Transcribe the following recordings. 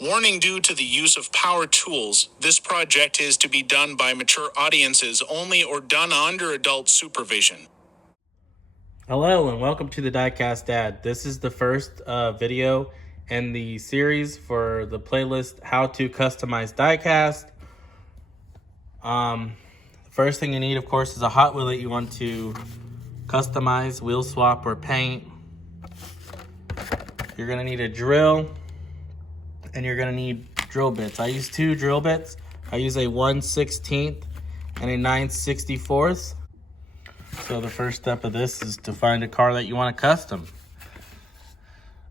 Warning: due to the use of power tools, this project is to be done by mature audiences only or done under adult supervision. Hello and welcome to the Diecast Dad. This is the first video in the series for the playlist How to Customize Diecast. The first thing you need, of course, is a Hot Wheel that you want to customize, wheel swap, or paint. You're going to need a drill and you're going to need drill bits. I use two drill bits. I use a 1/16 and a 9/64. So the first step of this is to find a car that you want to custom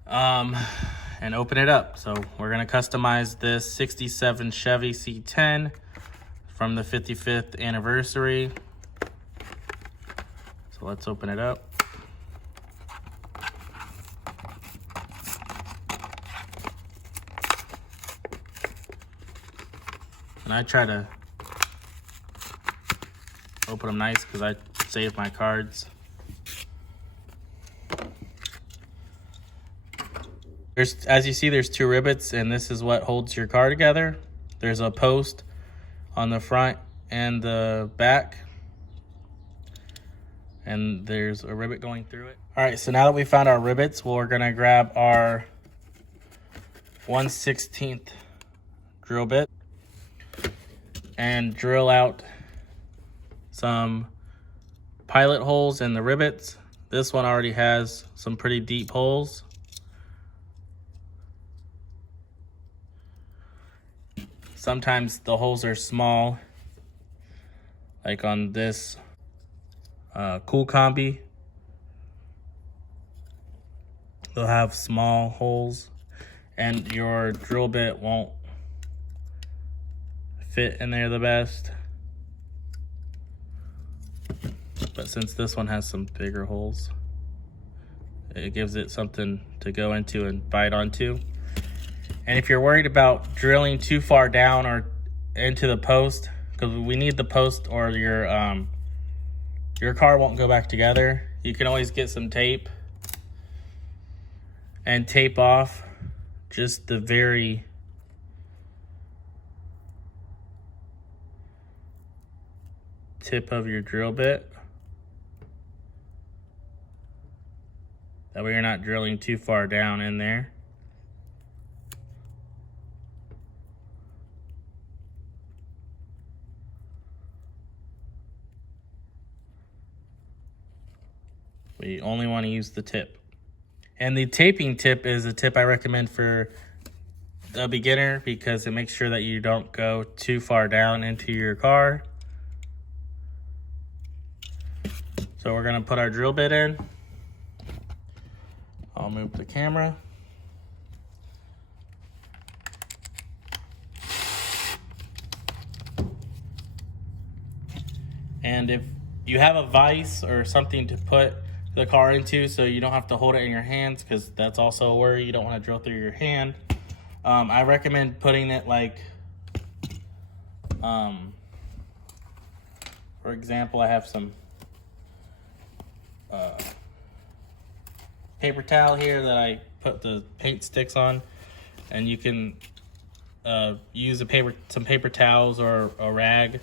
and open it up. So we're going to customize this 67 Chevy C10 from the 55th anniversary. So let's open it up. And I try to open them nice because I save my cards. As you see, there's two rivets, and this is what holds your car together. There's a post on the front and the back, and there's a rivet going through it. All right, so now that we found our rivets, we're gonna grab our 1/16 drill bit and drill out some pilot holes in the rivets. This one already has some pretty deep holes. Sometimes the holes are small, like on this Cool Combi. They'll have small holes and your drill bit won't fit in there the best. But since this one has some bigger holes, it gives it something to go into and bite onto. And if you're worried about drilling too far down or into the post, because we need the post or your car won't go back together, you can always get some tape and tape off just the very tip of your drill bit. That way you're not drilling too far down in there. We only want to use the tip. And the taping tip is a tip I recommend for a beginner because it makes sure that you don't go too far down into your car. So we're gonna put our drill bit in. I'll move the camera. And if you have a vise or something to put the car into so you don't have to hold it in your hands, because that's also a worry, you don't want to drill through your hand. I recommend putting it like, for example, I have some paper towel here that I put the paint sticks on, and you can use some paper towels or a rag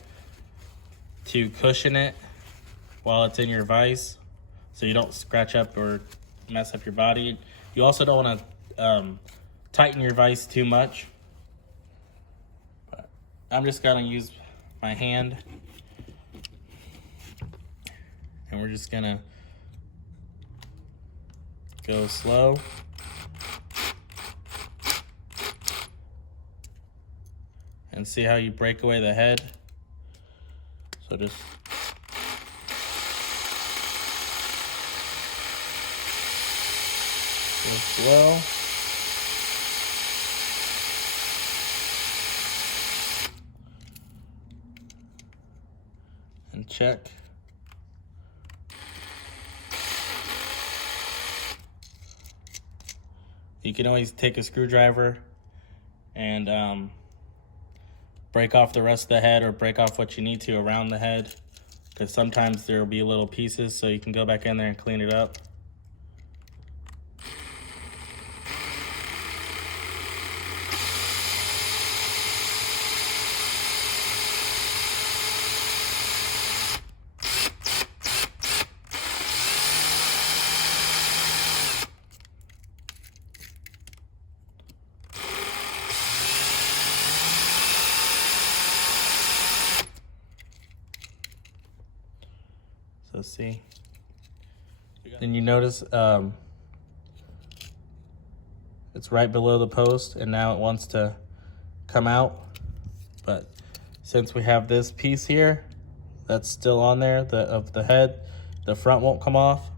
to cushion it while it's in your vise so you don't scratch up or mess up your body. You also don't want to tighten your vise too much. But I'm just gonna use my hand, and we're just gonna go slow. And see how you break away the head. So just go slow. And check. You can always take a screwdriver and break off the rest of the head, or break off what you need to around the head, because sometimes there will be little pieces, so you can go back in there and clean it up. Let's see. And you notice it's right below the post, and now it wants to come out. But since we have this piece here that's still on there, of the head, the front won't come off.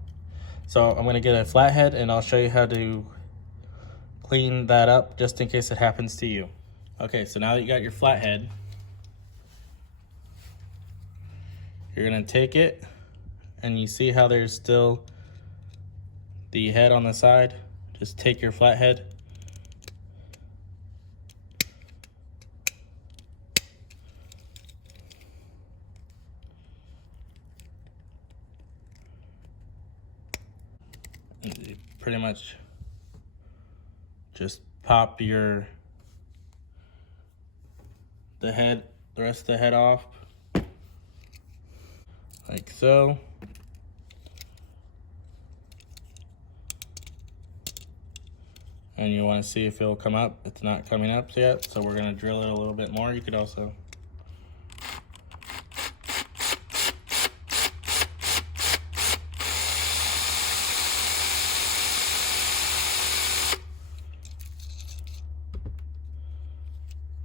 So I'm gonna get a flathead and I'll show you how to clean that up just in case it happens to you. Okay, so now that you got your flathead, you're gonna take it, and you see how there's still the head on the side. Just take your flathead, and you pretty much just pop the rest of the head off, like so. And you want to see if it'll come up. It's not coming up yet, so we're gonna drill it a little bit more. You could also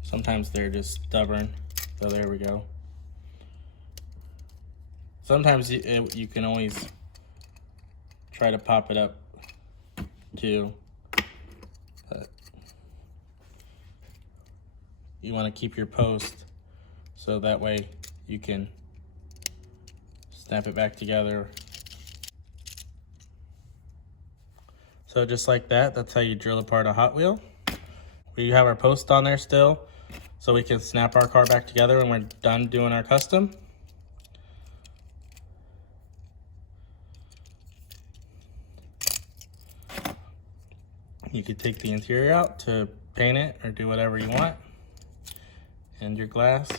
sometimes they're just stubborn, so there we go. Sometimes you can always try to pop it up too, but you want to keep your post so that way you can snap it back together. So just like that, that's how you drill apart a Hot Wheel. We have our post on there still, so we can snap our car back together when we're done doing our custom. You could take the interior out to paint it or do whatever you want. And your glass.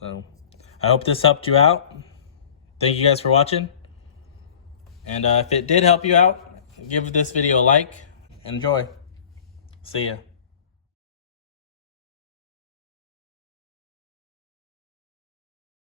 So I hope this helped you out. Thank you guys for watching. And if it did help you out, give this video a like. Enjoy. See ya.